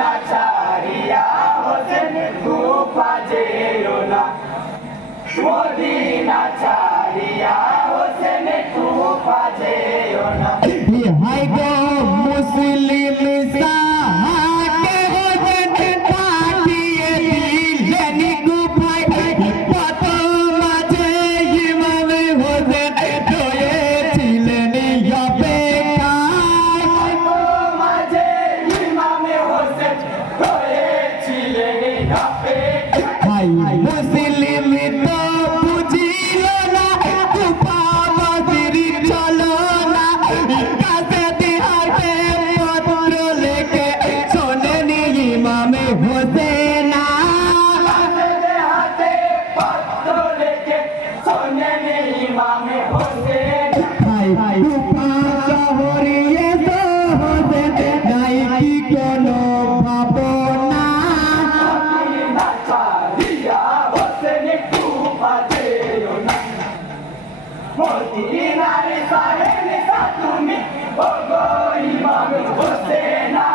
না ছাড়িয়া হোসেন কুপা যেও না। মদিনা ছাড়িয়া Ai. মদিনারে সারে নেতা তুমি ও গো ইমাম হোসেনা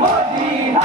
মদিনা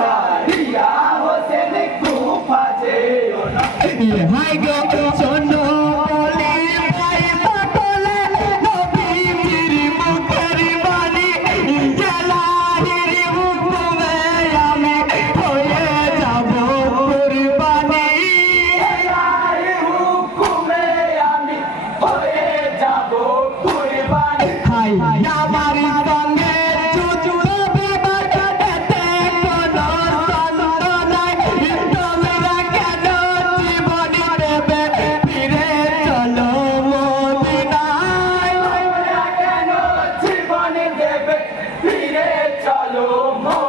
time. Senhor.